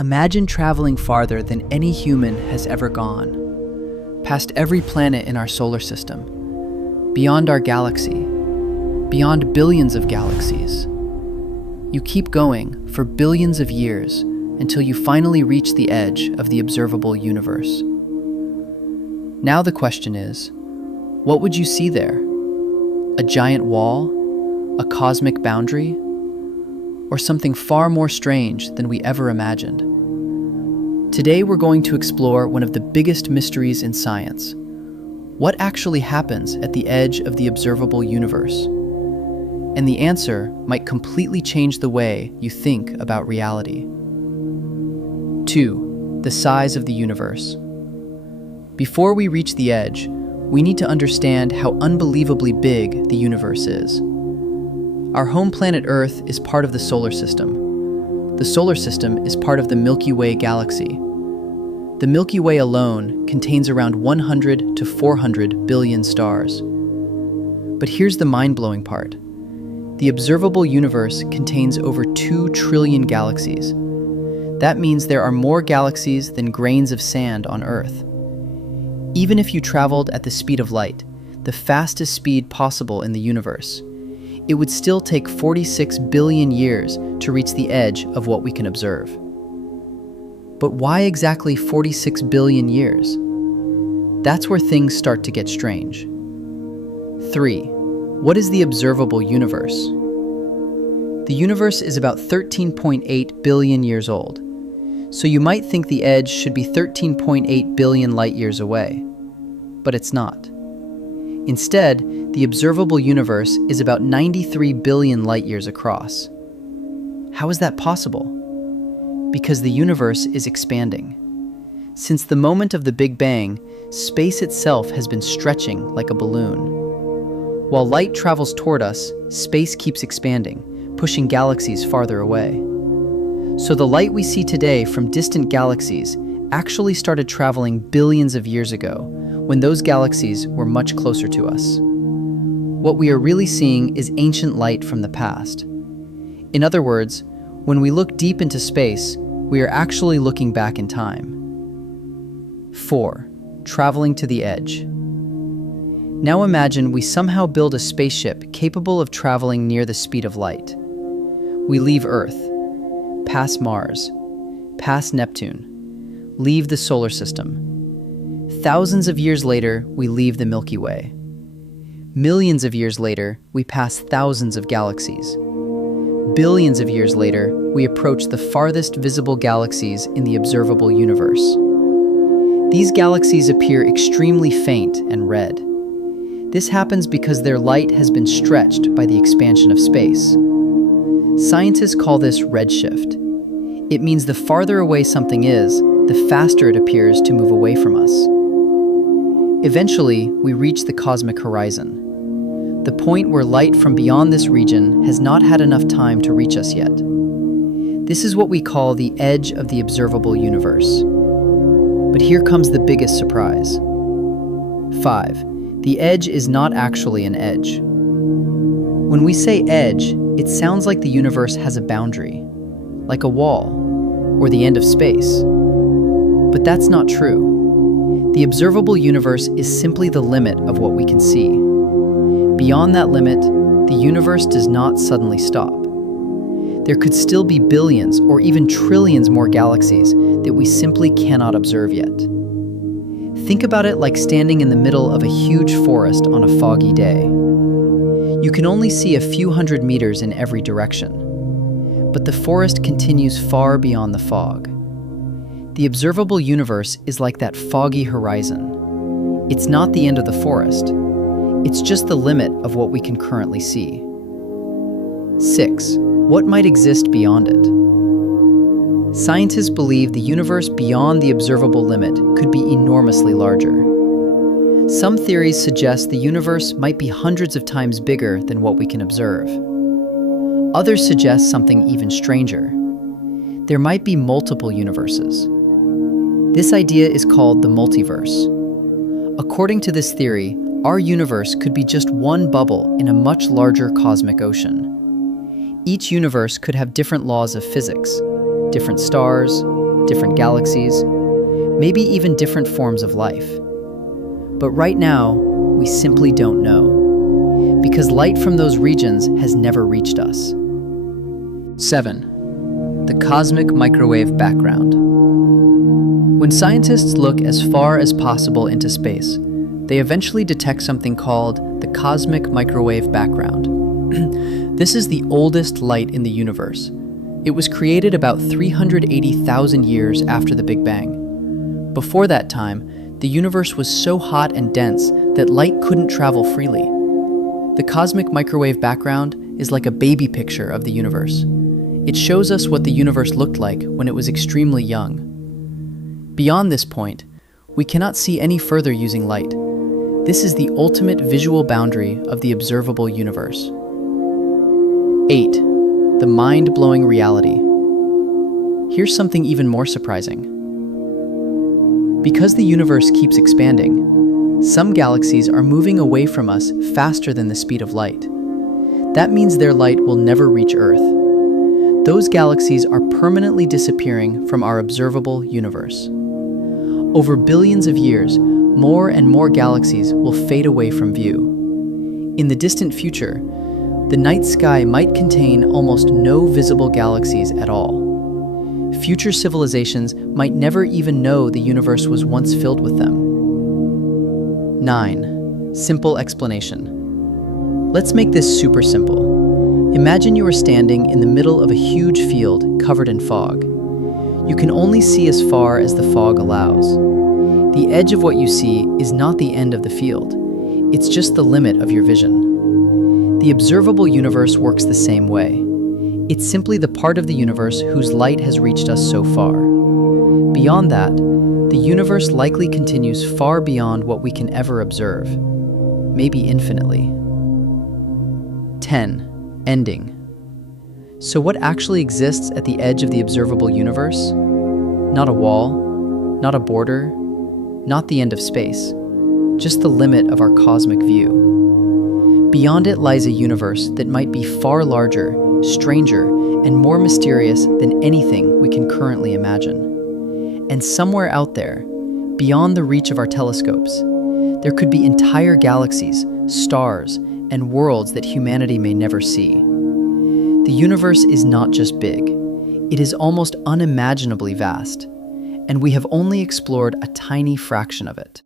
Imagine traveling farther than any human has ever gone, past every planet in our solar system, beyond our galaxy, beyond billions of galaxies. You keep going for billions of years until you finally reach the edge of the observable universe. Now the question is, what would you see there? A giant wall? A cosmic boundary? Or something far more strange than we ever imagined? Today we're going to explore one of the biggest mysteries in science. What actually happens at the edge of the observable universe? And the answer might completely change the way you think about reality. 2. The size of the universe. Before we reach the edge, we need to understand how unbelievably big the universe is. Our home planet Earth is part of the solar system. The solar system is part of the Milky Way galaxy. The Milky Way alone contains around 100 to 400 billion stars. But here's the mind-blowing part. The observable universe contains over 2 trillion galaxies. That means there are more galaxies than grains of sand on Earth. Even if you traveled at the speed of light, the fastest speed possible in the universe, it would still take 46 billion years to reach the edge of what we can observe. But why exactly 46 billion years? That's where things start to get strange. 3. What is the observable universe? The universe is about 13.8 billion years old, so you might think the edge should be 13.8 billion light years away. But it's not. Instead, the observable universe is about 93 billion light years across. How is that possible? Because the universe is expanding. Since the moment of the Big Bang, space itself has been stretching like a balloon. While light travels toward us, space keeps expanding, pushing galaxies farther away. So the light we see today from distant galaxies actually started traveling billions of years ago, when those galaxies were much closer to us. What we are really seeing is ancient light from the past. In other words, when we look deep into space, we are actually looking back in time. 4. Traveling to the edge. Now imagine we somehow build a spaceship capable of traveling near the speed of light. We leave Earth, pass Mars, pass Neptune, leave the solar system. Thousands of years later, we leave the Milky Way. Millions of years later, we pass thousands of galaxies. Billions of years later, we approach the farthest visible galaxies in the observable universe. These galaxies appear extremely faint and red. This happens because their light has been stretched by the expansion of space. Scientists call this redshift. It means the farther away something is, the faster it appears to move away from us. Eventually, we reach the cosmic horizon, the point where light from beyond this region has not had enough time to reach us yet. This is what we call the edge of the observable universe. But here comes the biggest surprise. 5. The edge is not actually an edge. When we say edge, it sounds like the universe has a boundary, like a wall, or the end of space. But that's not true. The observable universe is simply the limit of what we can see. Beyond that limit, the universe does not suddenly stop. There could still be billions or even trillions more galaxies that we simply cannot observe yet. Think about it like standing in the middle of a huge forest on a foggy day. You can only see a few hundred meters in every direction, but the forest continues far beyond the fog. The observable universe is like that foggy horizon. It's not the end of the forest. It's just the limit of what we can currently see. 6. What might exist beyond it? Scientists believe the universe beyond the observable limit could be enormously larger. Some theories suggest the universe might be hundreds of times bigger than what we can observe. Others suggest something even stranger. There might be multiple universes. This idea is called the multiverse. According to this theory, our universe could be just one bubble in a much larger cosmic ocean. Each universe could have different laws of physics, different stars, different galaxies, maybe even different forms of life. But right now, we simply don't know, because light from those regions has never reached us. 7. The cosmic microwave background. When scientists look as far as possible into space, they eventually detect something called the cosmic microwave background. This is the oldest light in the universe. It was created about 380,000 years after the Big Bang. Before that time, the universe was so hot and dense that light couldn't travel freely. The cosmic microwave background is like a baby picture of the universe. It shows us what the universe looked like when it was extremely young. Beyond this point, we cannot see any further using light. This is the ultimate visual boundary of the observable universe. 8. The mind-blowing reality. Here's something even more surprising. Because the universe keeps expanding, some galaxies are moving away from us faster than the speed of light. That means their light will never reach Earth. Those galaxies are permanently disappearing from our observable universe. Over billions of years, more and more galaxies will fade away from view. In the distant future, the night sky might contain almost no visible galaxies at all. Future civilizations might never even know the universe was once filled with them. 9. Simple explanation. Let's make this super simple. Imagine you are standing in the middle of a huge field covered in fog. You can only see as far as the fog allows. The edge of what you see is not the end of the field. It's just the limit of your vision. The observable universe works the same way. It's simply the part of the universe whose light has reached us so far. Beyond that, the universe likely continues far beyond what we can ever observe, maybe infinitely. 10. Ending. So what actually exists at the edge of the observable universe? Not a wall, not a border, not the end of space, just the limit of our cosmic view. Beyond it lies a universe that might be far larger, stranger, and more mysterious than anything we can currently imagine. And somewhere out there, beyond the reach of our telescopes, there could be entire galaxies, stars, and worlds that humanity may never see. The universe is not just big, it is almost unimaginably vast, and we have only explored a tiny fraction of it.